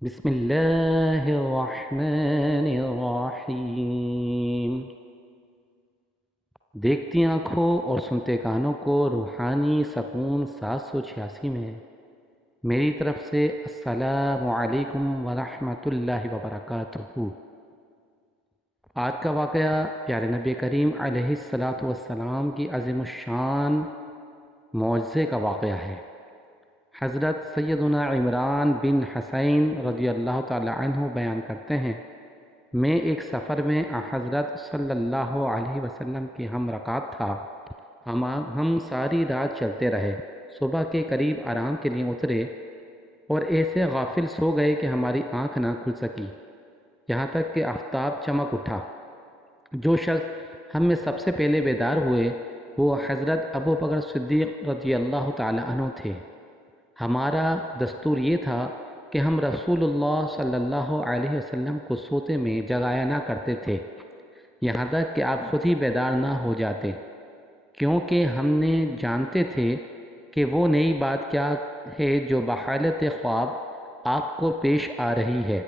بسم اللہ الرحمن الرحیم۔ دیکھتی آنکھوں اور سنتے کانوں کو روحانی سکون 786 میں میری طرف سے السلام علیکم ورحمۃ اللہ وبرکاتہ۔ آج کا واقعہ پیارے نبی کریم علیہ الصلاۃ والسلام کی عظیم الشان معجزے کا واقعہ ہے۔ حضرت سیدنا عمران بن حسین رضی اللہ تعالی عنہ بیان کرتے ہیں، میں ایک سفر میں حضرت صلی اللہ علیہ وسلم کی ہم رکعت تھا۔ ہم ساری رات چلتے رہے، صبح کے قریب آرام کے لیے اترے اور ایسے غافل سو گئے کہ ہماری آنکھ نہ کھل سکی، یہاں تک کہ آفتاب چمک اٹھا۔ جو شخص ہم میں سب سے پہلے بیدار ہوئے وہ حضرت ابو بکر صدیق رضی اللہ تعالی عنہ تھے۔ ہمارا دستور یہ تھا کہ ہم رسول اللہ صلی اللہ علیہ وسلم کو سوتے میں جگایا نہ کرتے تھے، یہاں تک کہ آپ خود ہی بیدار نہ ہو جاتے، کیونکہ ہم نے جانتے تھے کہ وہ نئی بات کیا ہے جو بحالت خواب آپ کو پیش آ رہی ہے۔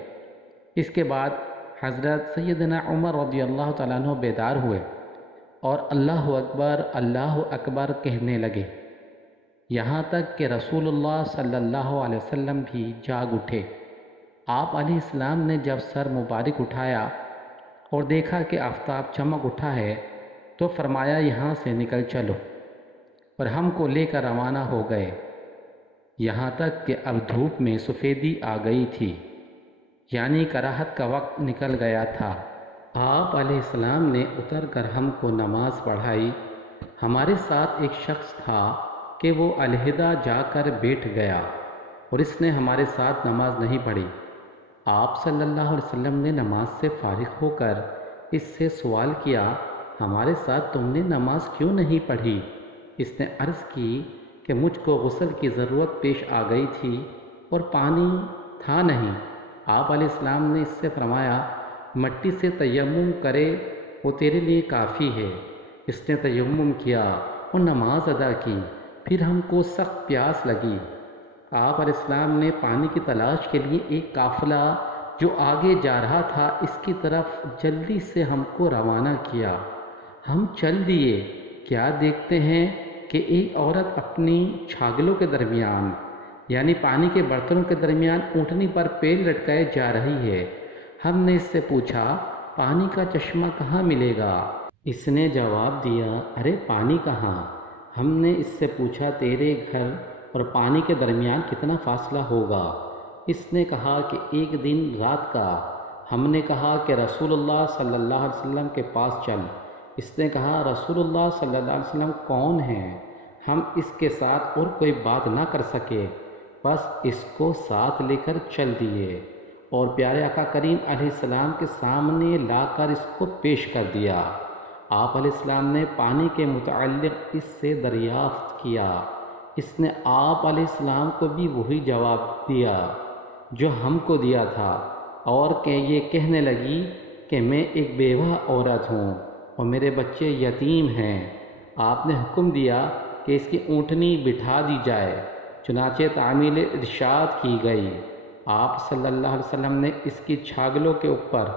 اس کے بعد حضرت سیدنا عمر رضی اللہ تعالیٰ عنہ بیدار ہوئے اور اللہ اکبر کہنے لگے، یہاں تک کہ رسول اللہ صلی اللہ علیہ وسلم بھی جاگ اٹھے۔ آپ علیہ السلام نے جب سر مبارک اٹھایا اور دیکھا کہ آفتاب چمک اٹھا ہے تو فرمایا، یہاں سے نکل چلو، اور ہم کو لے کر روانہ ہو گئے، یہاں تک کہ اب دھوپ میں سفیدی آ گئی تھی، یعنی کراہت کا وقت نکل گیا تھا۔ آپ علیہ السلام نے اتر کر ہم کو نماز پڑھائی۔ ہمارے ساتھ ایک شخص تھا کہ وہ علیحدہ جا کر بیٹھ گیا اور اس نے ہمارے ساتھ نماز نہیں پڑھی۔ آپ صلی اللہ علیہ وسلم نے نماز سے فارغ ہو کر اس سے سوال کیا، ہمارے ساتھ تم نے نماز کیوں نہیں پڑھی؟ اس نے عرض کی کہ مجھ کو غسل کی ضرورت پیش آ گئی تھی اور پانی تھا نہیں۔ آپ علیہ السلام نے اس سے فرمایا، مٹی سے تیمم کرے، وہ تیرے لیے کافی ہے۔ اس نے تیمم کیا اور نماز ادا کی۔ پھر ہم کو سخت پیاس لگی۔ آپ علیہ السلام نے پانی کی تلاش کے لیے ایک قافلہ جو آگے جا رہا تھا اس کی طرف جلدی سے ہم کو روانہ کیا۔ ہم چل دیے، کیا دیکھتے ہیں کہ ایک عورت اپنی چھاگلوں کے درمیان، یعنی پانی کے برتنوں کے درمیان اونٹنی پر پیر لٹکائے جا رہی ہے۔ ہم نے اس سے پوچھا، پانی کا چشمہ کہاں ملے گا؟ اس نے جواب دیا، ارے پانی کہاں؟ ہم نے اس سے پوچھا، تیرے گھر اور پانی کے درمیان کتنا فاصلہ ہوگا؟ اس نے کہا کہ ایک دن رات کا۔ ہم نے کہا کہ رسول اللہ صلی اللہ علیہ وسلم کے پاس چل۔ اس نے کہا، رسول اللہ صلی اللہ علیہ وسلم کون ہیں؟ ہم اس کے ساتھ اور کوئی بات نہ کر سکے، بس اس کو ساتھ لے کر چل دیے اور پیارے آقا کریم علیہ السلام کے سامنے لا کر اس کو پیش کر دیا۔ آپ علیہ السلام نے پانی کے متعلق اس سے دریافت کیا۔ اس نے آپ علیہ السلام کو بھی وہی جواب دیا جو ہم کو دیا تھا، اور کہ یہ کہنے لگی کہ میں ایک بیوہ عورت ہوں اور میرے بچے یتیم ہیں۔ آپ نے حکم دیا کہ اس کی اونٹنی بٹھا دی جائے، چنانچہ تعمیل ارشاد کی گئی۔ آپ صلی اللہ علیہ وسلم نے اس کی چھاگلوں کے اوپر،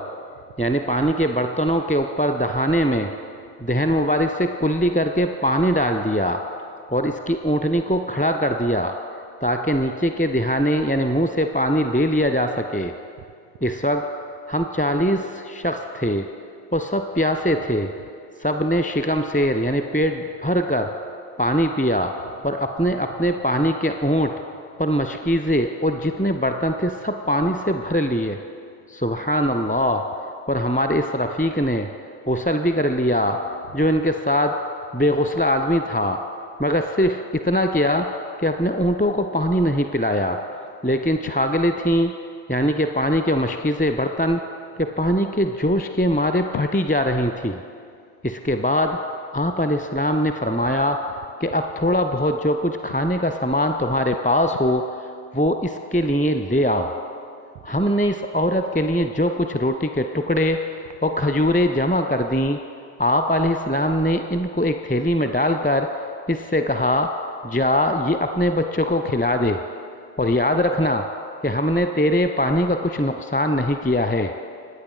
یعنی پانی کے برتنوں کے اوپر دہانے میں دہن مبارک سے کلی کر کے پانی ڈال دیا اور اس کی اونٹنی کو کھڑا کر دیا تاکہ نیچے کے دہانے یعنی منہ سے پانی لے لیا جا سکے۔ اس وقت ہم 40 شخص تھے اور سب پیاسے تھے۔ سب نے شکم سیر یعنی پیٹ بھر کر پانی پیا اور اپنے اپنے پانی کے اونٹ اور مشکیزے اور جتنے برتن تھے سب پانی سے بھر لیے۔ سبحان اللہ! اور ہمارے اس رفیق نے غسل بھی کر لیا جو ان کے ساتھ بے غسل آدمی تھا، مگر صرف اتنا کیا کہ اپنے اونٹوں کو پانی نہیں پلایا، لیکن چھاگلیں تھیں یعنی کہ پانی کے مشکیزے برتن کے پانی کے جوش کے مارے پھٹی جا رہی تھی۔ اس کے بعد آپ علیہ السلام نے فرمایا کہ اب تھوڑا بہت جو کچھ کھانے کا سامان تمہارے پاس ہو وہ اس کے لیے لے آؤ۔ ہم نے اس عورت کے لیے جو کچھ روٹی کے ٹکڑے اور کھجوریں جمع کر دیں، آپ علیہ السلام نے ان کو ایک تھیلی میں ڈال کر اس سے کہا، جا یہ اپنے بچوں کو کھلا دے، اور یاد رکھنا کہ ہم نے تیرے پانی کا کچھ نقصان نہیں کیا ہے۔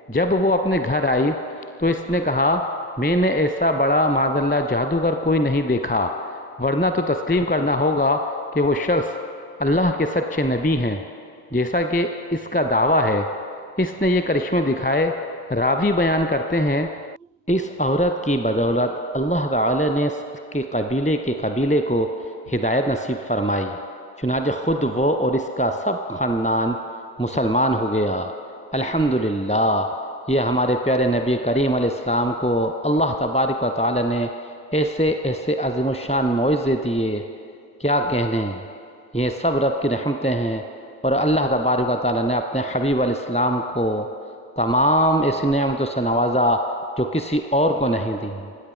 جب وہ اپنے گھر آئی تو اس نے کہا میں نے ایسا بڑا معاذ اللہ جادوگر کوئی نہیں دیکھا، ورنہ تو تسلیم کرنا ہوگا کہ وہ شخص اللہ کے سچے نبی ہیں جیسا کہ اس کا دعویٰ ہے۔ اس نے یہ کرشمے دکھائے۔ راوی بیان کرتے ہیں اس عورت کی بدولت اللہ تعالی نے اس کے قبیلے کو ہدایت نصیب فرمائی، چنانچہ خود وہ اور اس کا سب خاندان مسلمان ہو گیا۔ الحمدللہ، یہ ہمارے پیارے نبی کریم علیہ السلام کو اللہ تبارک و تعالی نے ایسے عظیم الشان معجزے دیے، کیا کہنے۔ یہ سب رب کی رحمتیں ہیں، اور اللہ تبارک و تعالی نے اپنے حبیب علیہ السلام کو تمام ایسی نعمتوں سے نوازا جو کسی اور کو نہیں دی۔